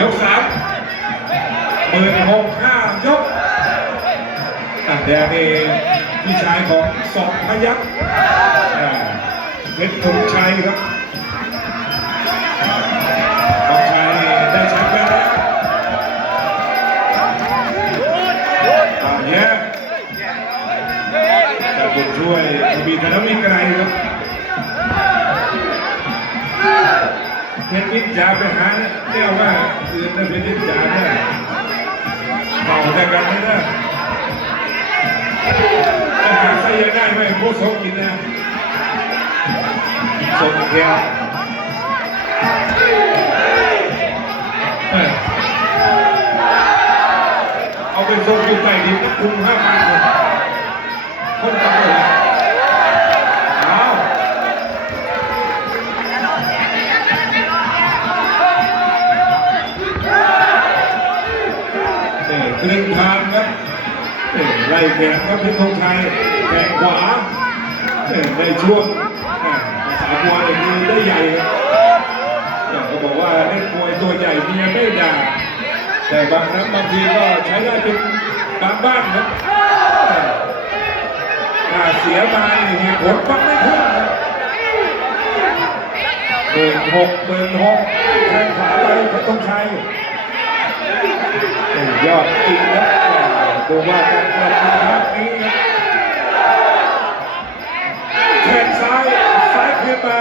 ยกสามหมื่นหกห้ายกอะแดงนี่พี่ชายของสองพยักอ่าเพชรธงชัยครับธงชัยได้แชมป์แล้วอ่าแย่แต่ผมช่วยมีธนวิ เพชรวิทยาไปหาเรียกว่าคือถ้าเพชรวิทยาเนี่ยเมาแต่กันไม่ได้จะหาใครยังได้ไหมพวกเขากินนะส่งแกเออเอาเป็นส่งอยู่ใต้ดินคุ้มห้า ครับไล่แขนครับเพชรธงชัยแขนขวาในช่วงอ่าภาษามวยเนี่ยคือได้ใหญ่ครับก็บอกว่าเล่นมวยตัวใหญ่เมียไม่ด่าแต่บางครั้งบางทีก็ใช้ได้เป็นบางบ้านครับเสียมาเนี่ยเหตุผลฟังไม่ขึ้นครับหมื่นหกหมื่นหกแขนขวาไปเพชรธงชัยยอดจริงครับ ดูว่าการกระทำครั้งนี้ครับแขนซ้าย ซ้ายขึ้นมา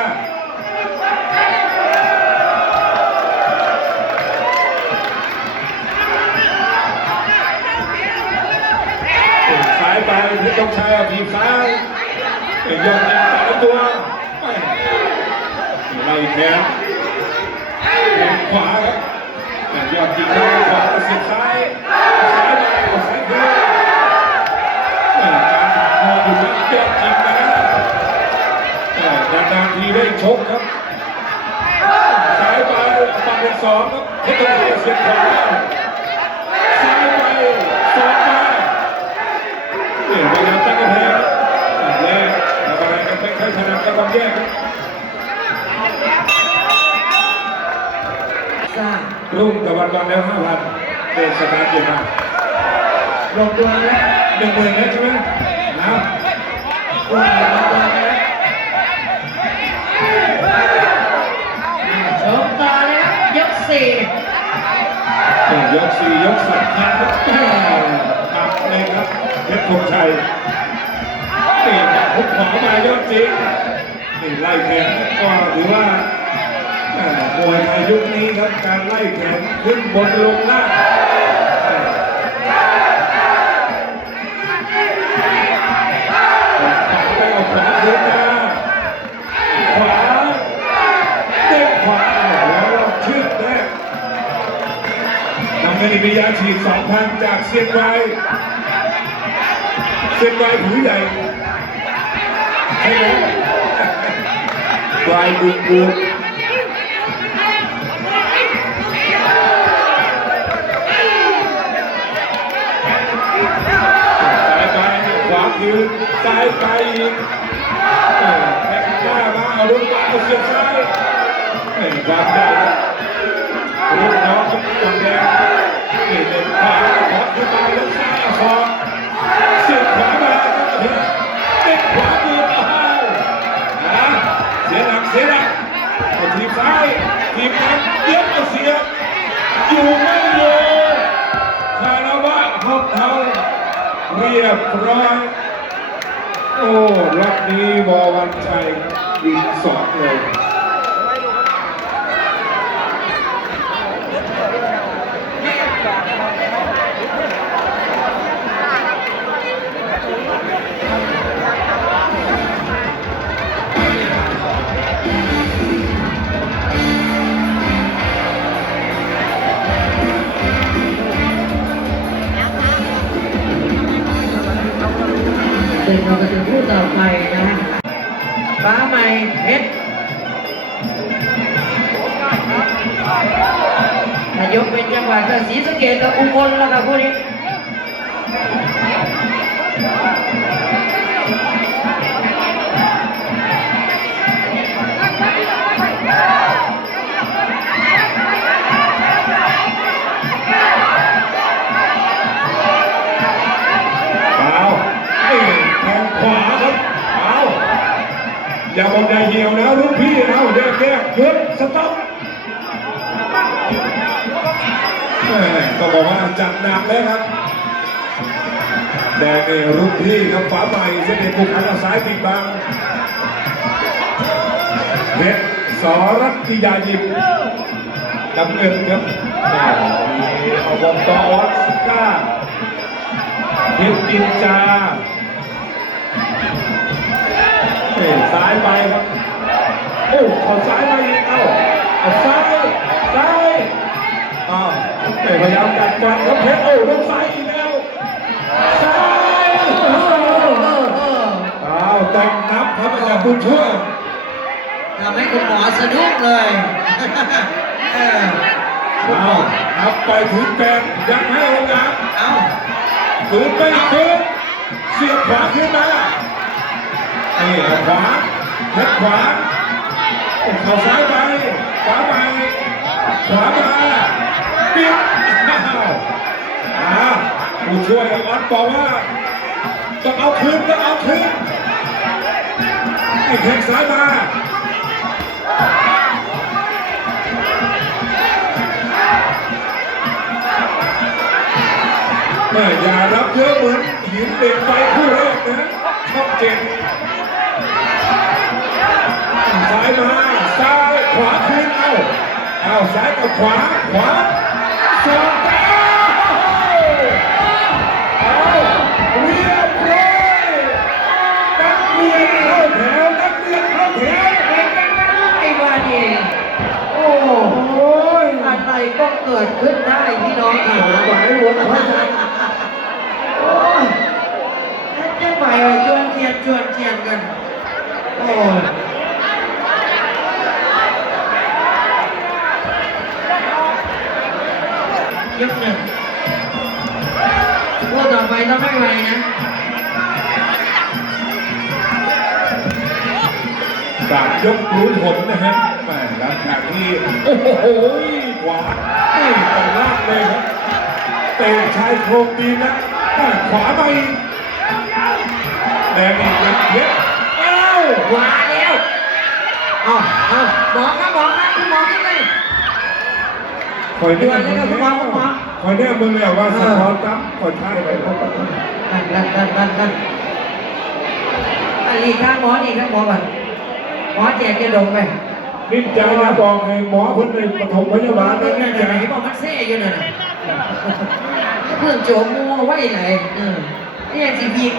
ซ้ายไปที่ต้องใช้ทีซ้ายยอดจริงแต่ละตัวไล่แขนแขนขวาครับ ชกครับซ้ายไปปันเป็นสองครับเพชรบุรีเสียบขวาซ้ายไปสองมาเนี่ยพยายามตั้งกำแพงแรกแล้วอะไรกันไม่ค่อยถนัดก็ต้องแยกครับรุ่งตะวันวันแล้วห้าพันเป็นสตาร์ทเกียร์มาลงตัวแล้วหนึ่งหมื่นแล้วใช่ไหมนะ ยกสี่ยกสำคัญครับแม่ตัดเลยครับเพชรธงชัยนี่หุบของมายอดจริงนี่ไล่แขนก็ถือว่าแม่มวยในยุคนี้ครับการไล่แขนขึ้นบนลงล่าง ทำเงินมียาฉีดสองพันจากเซียนไวเซียนไวผูใหญ่ใช่ไหมวายบุกบุกซ้ายไปขวาคืนซ้ายไปอีกเออแท็กหน้ามาเอาลูกมาเอาเสียบซ้ายเห็นความให รียบร้อยโอ้รอบนี้บอวันชัยยิงสองเลย เดินเราก็ถึงคู่ต่อไปนะฮะฟ้าใหม่เพชรนายกเป็นจังหวัดก็ศรีสะเกษกับอุบลแล้วครับพวกนี้ กี่ยวแล้วรุ่นพี่เอาแยกแยกหยุดสต็อปก็บอกว่าจัดหนักเลยครับ แดงเอรุ่นพี่ครับฝาใหม่เส้นเอกผูกพันซ้ายติดบังเพชรสรัตติยายิมดำเงินครับแม่มีอบตออสก้าเพชรอินจา ไปครับ โอ้ขอซ้ายมาอีกเอ้าเอาซ้ายซ้ายอ้าวเอ้ยพยายามกัดฟันครับเพชรโอ้ลงซ้ายอีกแล้วซ้ายเออเออเอออ้าวแต่งนับครับอาจารย์บุญช่วยทำให้คุณหมอสะดุ้งเลยเอออ้าวนับไปถึงแปดยังให้โอกาสเอาถึงไม่ถึงเสียบขวาขึ้นมานี่เอาขวา ขวาเข่าซ้ายไปขวาไปขวามาปิดอาวอ้าวผู้ช่วยออสบอกว่าต้องเอาคืนต้องเอาคืนไอ้แข้งซ้ายมาแม่อย่ารับเยอะเหมือนหินเหล็กไฟคู่แรกนะช่องเจ็ด เอาซ้ายกับขวา ขวาสองไปเอาเอาเรียบร้อยนักเรียนเข้าแถวนักเรียนเข้าแถวเป็นไปได้วานีโอ้โอ้ยอะไรก็เกิดขึ้นได้พี่น้องขาหวายหัวพระจันทร์โอ้ยนั่นจะไปชวนเทียนชวนเทียนกันโอ้ ต่อไปต้องไม่ไหวนะสามยกรู้ผลนะฮะแหม่หลังจากที่โอ้โหขวาไม่ต้องลากเลยครับแต่ชายโครงดีนะแม่ขวาไปแดงอีกยังเย็บเอ้าขวาแล้วเอาเอาหมอครับหมอครับคุณหมอขึ้นเลยคอยเนี่ยมึงคุณหมอคุณหมอ คอยเนี่ยมึงเนี่ยว่าสะท้อนตั้มคอยท้ายไปเขาก็ต้องนั่นนั่นนั่นนั่นนั่นอันนี้ข้างหมอนี่ข้างหมอก่อนหมอแจกจะดงไปนิ่ใจนะบอกให้หมอคนในปฐมพยาบาลนั่นะนนิ่นั่นใจไหนบอกมันเซ่อยู่นั่นน่ะเพื่อนโจมมัวไว้ไหนเออนี่ยังสิบีบ